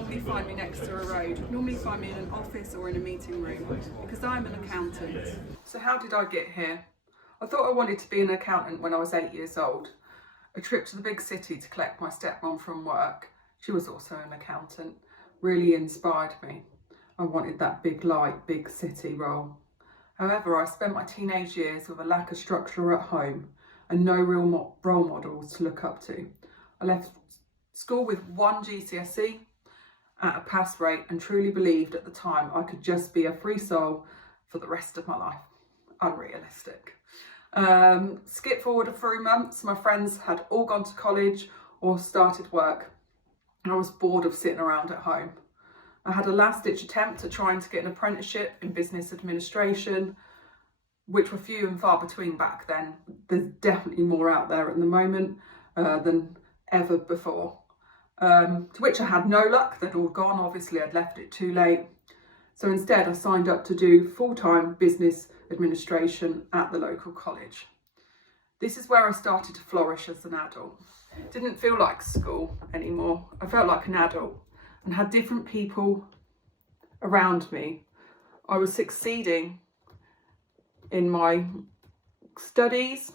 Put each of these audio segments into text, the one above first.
normally find me next to a road. Normally find me in an office or in a meeting room because I'm an accountant. So how did I get here? I thought I wanted to be an accountant when I was 8 years old. A trip to the big city to collect my stepmom from work, she was also an accountant, really inspired me. I wanted that big light, big city role. However, I spent my teenage years with a lack of structure at home and no real role models to look up to. I left school with 1 GCSE at a pass rate and truly believed at the time I could just be a free soul for the rest of my life. Unrealistic. Skip forward a few months, my friends had all gone to college or started work. I was bored of sitting around at home. I had a last-ditch attempt at trying to get an apprenticeship in business administration, which were few and far between back then. There's definitely more out there at the moment than ever before. To which I had no luck. They'd all gone. Obviously, I'd left it too late. So instead, I signed up to do full-time business administration at the local college. This is where I started to flourish as an adult. It didn't feel like school anymore. I felt like an adult and had different people around me. I was succeeding in my studies.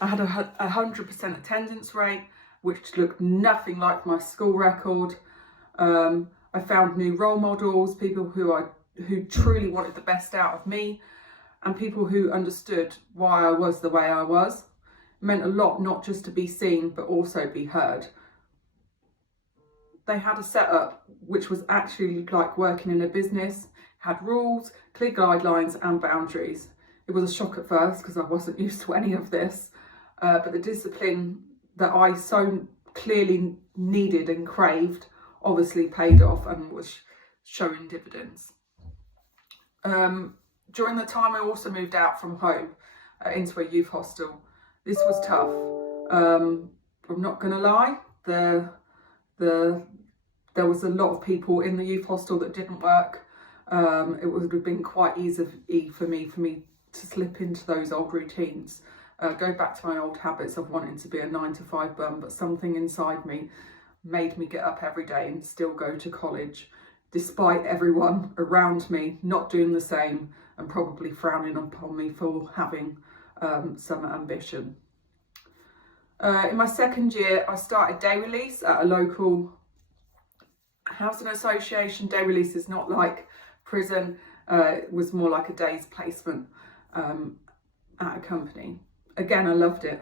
I had a 100% attendance rate, which looked nothing like my school record. I found new role models, people who truly wanted the best out of me, and people who understood why I was the way I was. It meant a lot, not just to be seen, but also be heard. They had a setup which was actually like working in a business, had rules, clear guidelines and boundaries. It was a shock at first because I wasn't used to any of this, but the discipline that I so clearly needed and craved obviously paid off and was showing dividends. During the time, I also moved out from home into a youth hostel. This was tough. I'm not going to lie, there was a lot of people in the youth hostel that didn't work. It would have been quite easy for me to slip into those old routines, go back to my old habits of wanting to be a 9-to-5 bum, but something inside me made me get up every day and still go to college, despite everyone around me not doing the same and probably frowning upon me for having some ambition. In my second year, I started day release at a local housing association. Day release is not like prison. It was more like a day's placement at a company. Again, I loved it.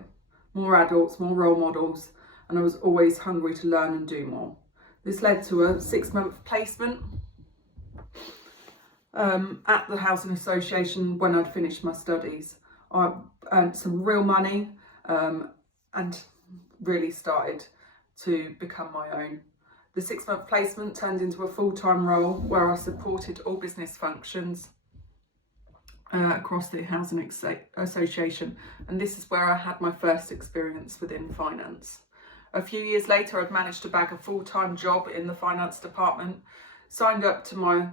More adults, more role models, and I was always hungry to learn and do more. This led to a 6-month placement at the housing association when I'd finished my studies. I earned some real money and really started to become my own. The 6-month placement turned into a full-time role where I supported all business functions across the housing association, and this is where I had my first experience within finance. A few years later, I'd managed to bag a full-time job in the finance department, signed up to my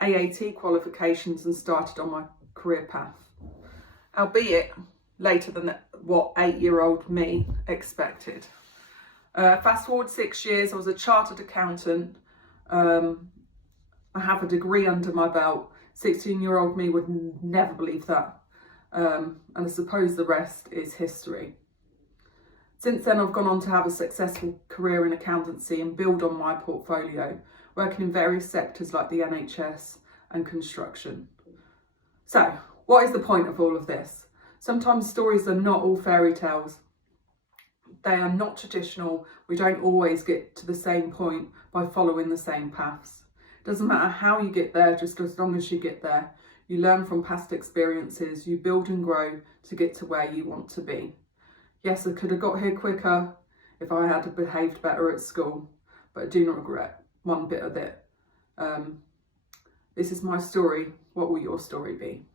AAT qualifications and started on my career path, albeit later than what 8-year-old me expected. Fast forward 6 years, I was a chartered accountant. I have a degree under my belt. 16-year-old me would never believe that. And I suppose the rest is history. Since then, I've gone on to have a successful career in accountancy and build on my portfolio, working in various sectors like the NHS and construction. So, what is the point of all of this? Sometimes stories are not all fairy tales. They are not traditional. We don't always get to the same point by following the same paths. It doesn't matter how you get there, just as long as you get there. You learn from past experiences, you build and grow to get to where you want to be. Yes, I could have got here quicker if I had behaved better at school, but I do not regret one bit of it. This is my story. What will your story be?